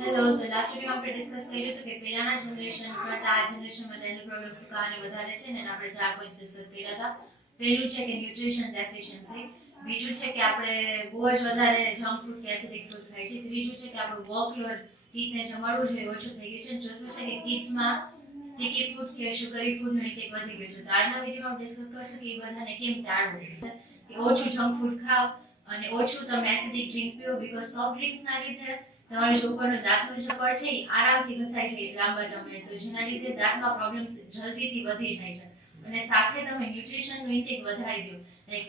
Hello, તો last વિડીયોમાં આપણે ડિસ્કસ કર્યું હતું કે પહેલાના જનરેશન કરતા આ જનરેશનમાં ડેન્ટલ પ્રોબ્લેમ શું કારણે વધારે છે ને આપણે 4 પોઈન્ટ્સ ડિસ્કસ કર્યા હતા. પહેલું છે કે ન્યુટ્રિશન ડેફિશિયન્સી, બીજું છે કે આપણે બહુ જ વધારે જંક ફૂડ કે એસિડિક ફૂડ ખાઈએ છીએ, ત્રીજું છે કે આપણું વર્કલોડ ટીથને જે મળવું જોઈએ ઓછું થઈ ગયું છે, ચોથું છે કે કિડ્સમાં સ્ટીકી ફૂડ કે શુગરી ફૂડનું ઇન્ટેક વધી ગયું છે. તો આજના વિડીયોમાં ડિસ્કસ કરશું કે એ બધાને કેમ ટાળવું, કે ઓછું જંક ફૂડ ખાઓ અને ઓછું તમે એસિડિક ડ્રિંક્સ પીઓ, બીકોઝ સોફ્ટ ડ્રિંક્સના લીધે તમારું જે ઉપરનું દાંતનું જે પડ છે એ આરામથી ઘસાય છે લાંબા સમય, તો જેના લીધે દાંતમાં પ્રોબ્લેમ્સ જલ્દીથી વધી જાય છે. અને સાથે તમે ન્યુટ્રિશનનું ઇન્ટેક વધારી દો, લાઈક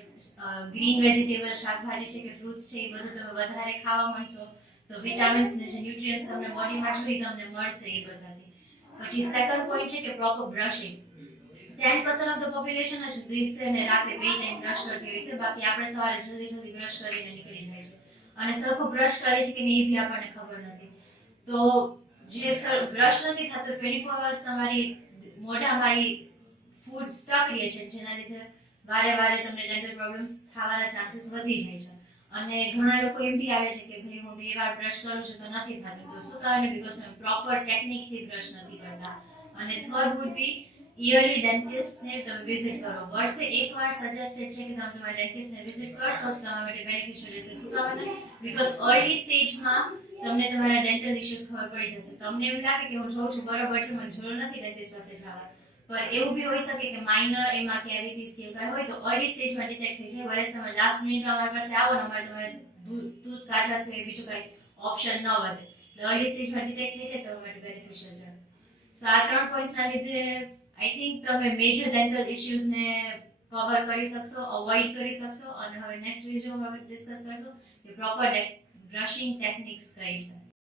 ગ્રીન વેજીટેબલ, શાકભાજી છે કે ફ્રૂટ્સ છે, એ બધું તમે વધારે ખાવા માંડશો તો વિટામિન્સ ને જે ન્યુટ્રિયન્ટ્સ તમને બોડીમાં જોઈએ તમને મળશે એ બધાથી. પછી સેકન્ડ પોઈન્ટ છે કે proper brushing. 10% of the population જ દિવસે ને રાતે 2 ટાઈમ બ્રશ કરતી હોય છે, બાકી આપણે સવારે જલ્દી બ્રશ કરીને નીકળી જાય છે અને સરખું બ્રશ કરે છે કે નહીં એ બી આપણને ખબર નથી. તો જે બ્રશ નથી થતો 24 અવર્સ તમારી મોઢામાં એ ફૂડ સ્ટક રહે છે, જેના લીધે વારે તમને ડેન્ટલ પ્રોબ્લેમ્સ થવાના ચાન્સીસ વધી જાય છે. અને ઘણા લોકો એમ બી આવે છે કે ભાઈ હું 2 વાર બ્રશ કરું છું તો નથી થતું, તો શું કારણ? બીકોઝ તમે પ્રોપર ટેકનિકથી બ્રશ નથી કરતા. અને થર્ડ વુડ બી યરલી ડેન્ટિસ્ટને તમે વિઝિટ કરો. વર્ષે એકવાર સજેસ્ટેડ છે કે તમે તમારા ડેન્ટિસ્ટને વિઝિટ કરશો તો તમારા માટે બેનિફિશિયલ રહેશે. શું કારણ? બીકોઝ અર્લી સ્ટેજમાં તમને તમારા ડેન્ટલ ઇશ્યુઝ ખબર પડી જશે. તમને એવું લાગે કે હું જોઉં છું બરોબર છે, મને જરૂર નથી ડેન્ટિસ્ટ પાસે જવા, પણ એવું બી હોઈ શકે કે માઇનર એમાં કેવિટીઝ કે કાંઈ હોય તો અર્લી સ્ટેજમાં ડિટેક્ટ થઈ જાય. વરસ તમે લાસ્ટ મિનિટમાં અમારી પાસે આવો ને અમારે તમારે દૂધ કાઢવા સિવાય બીજું કાંઈ ઓપ્શન ન વધે, એટલે અર્લી સ્ટેજમાં ડિટેક્ટ થઈ જાય તો તમારા માટે બેનિફિશિયલ છે. સો આ 3 પોઈન્ટ્સના લીધે આઈ થિંક તમે મેજર ડેન્ટલ ઇશ્યુઝને કવર કરી શકશો, અવોઇડ કરી શકશો. અને હવે નેક્સ્ટ વિડીયોમાં આપણે ડિસ્કસ કરશું કે પ્રોપર બ્રશિંગ ટેકનિક્સ કઈ છે.